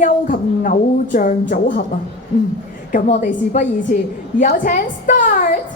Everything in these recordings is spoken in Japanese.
優及偶像組合啊，咁我哋事不宜遲，有請 Start。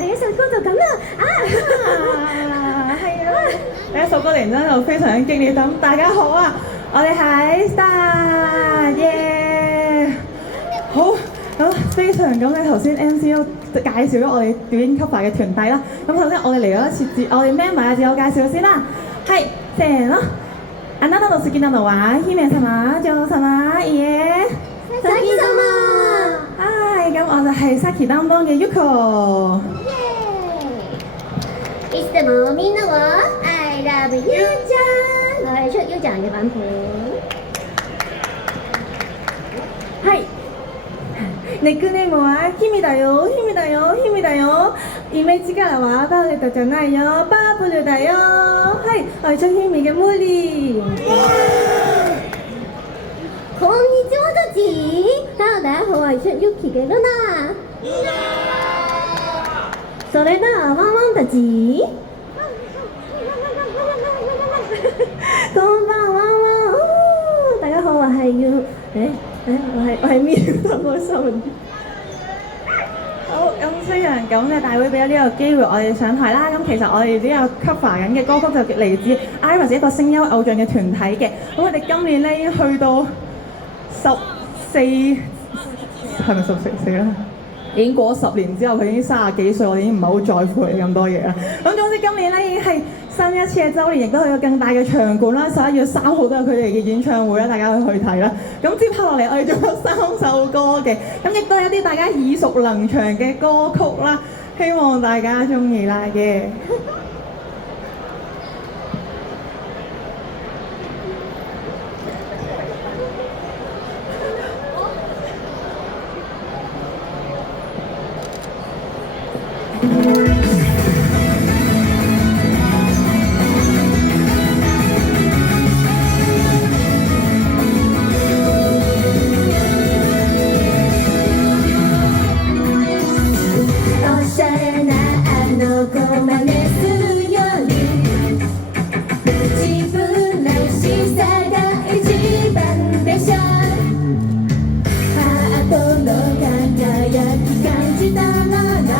第一首歌就咁啦，係啊，第一首歌突然間就非常之激烈咁。大家好啊，我哋係 Star，耶！好，咁非常咁咧，頭先 MC 都介紹咗我哋表演 cover 嘅團體啦。咁首先我哋嚟咗一次我哋 member 嘅自我介紹先啦。係，せーの。あなたの好きなのは姫様、女王様、いえ。さき様。係，咁我就係 Saki 擔當嘅 Yuko。いつでもみんなは I love you ちゃん。我係出 U ちゃん嘅版本。はい。ネックネームは姫だよ、姫だよ、姫だよ。イメージからはバレットじゃないよ、バブルだよ。はい、我係出姫嘅 Molly。こんにちはたち。大家好，我係出 Yuki 嘅 Luna。それではワンワンたち。こんばんはワンワン。大家好，我係 U。我係 Miu 同我心。好，咁雖然咁咧，大會俾咗呢個機會我哋上台啦。咁其實我哋呢個 cover 緊嘅歌曲就嚟自 IRIS 一個聲優偶像嘅團體嘅。咁我哋今年咧已經去到14，係咪14啦？已經過咗10年之後，佢已經30幾歲，我哋已經唔係好在乎你咁多嘢啦。咁總之今年咧已經係新一次嘅週年，亦都去到更大嘅場館啦。11月3號都有佢哋嘅演唱會啦，大家可以去睇啦。咁接下落嚟，我哋仲有3首歌嘅，咁亦都係一啲大家耳熟能詳嘅歌曲啦，希望大家中意啦嘅。輝き感じたなら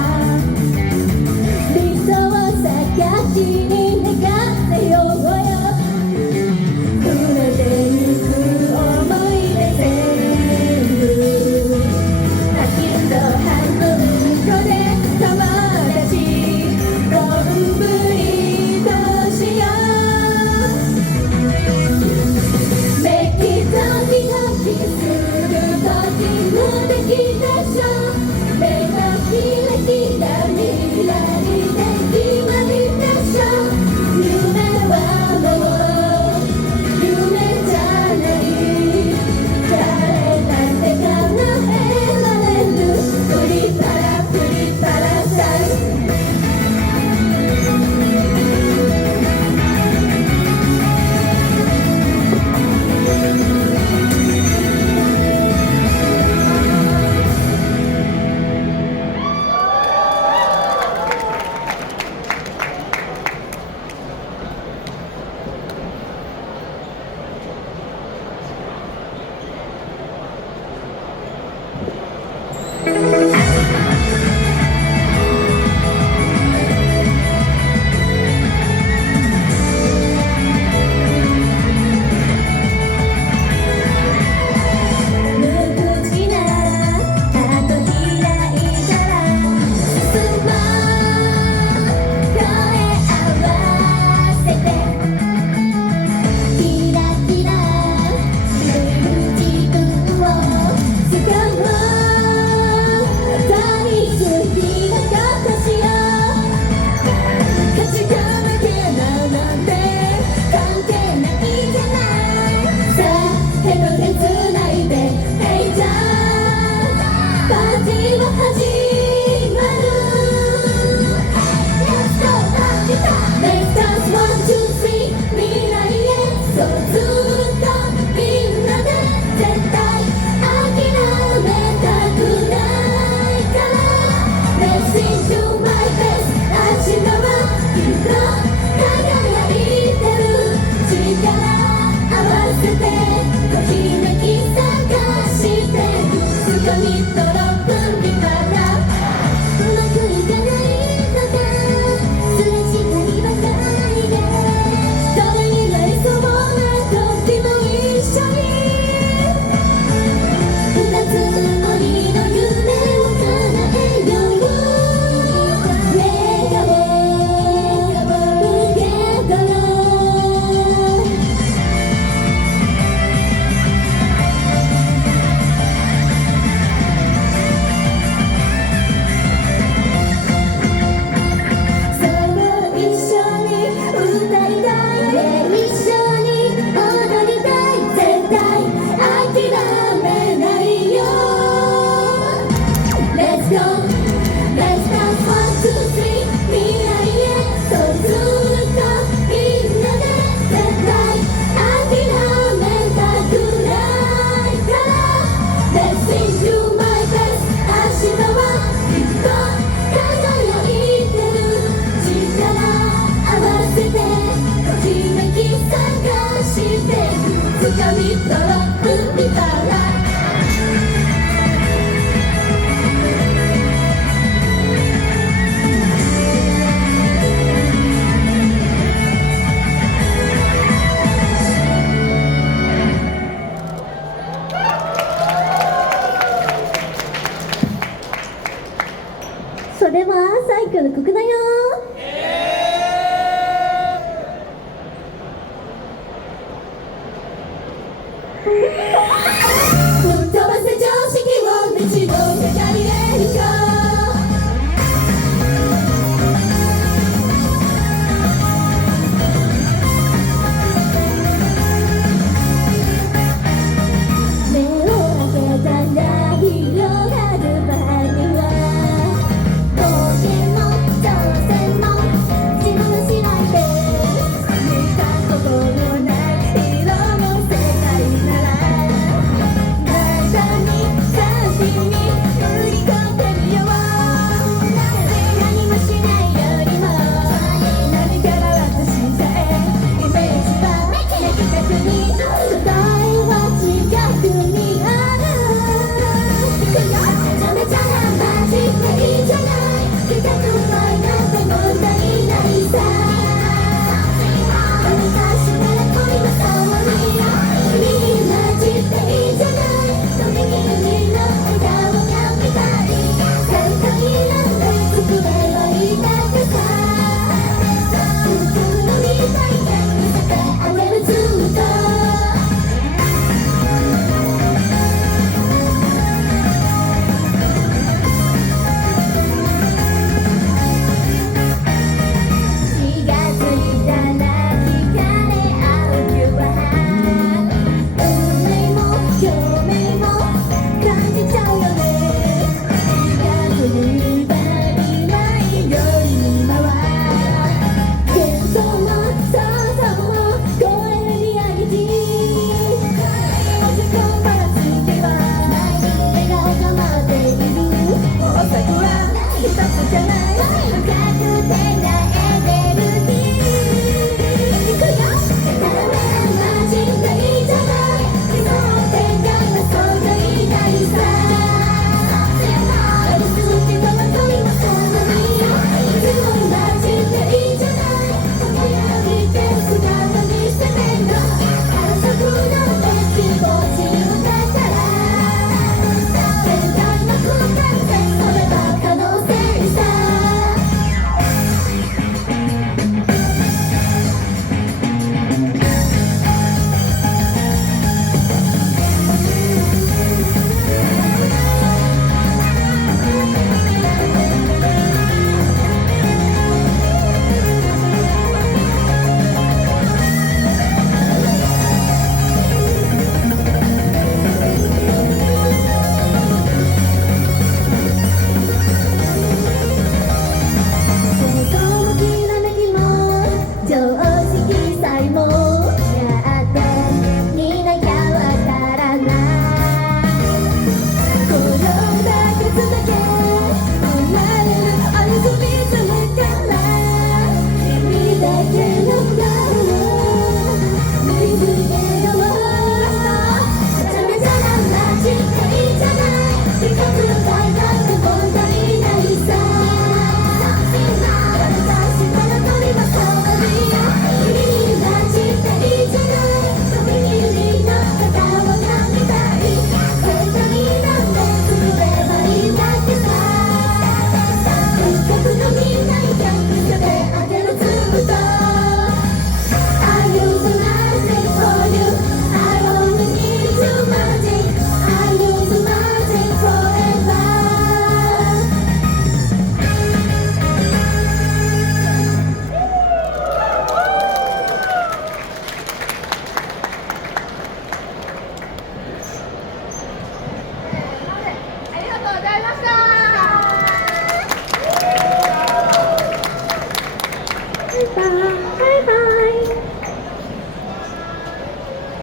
拜。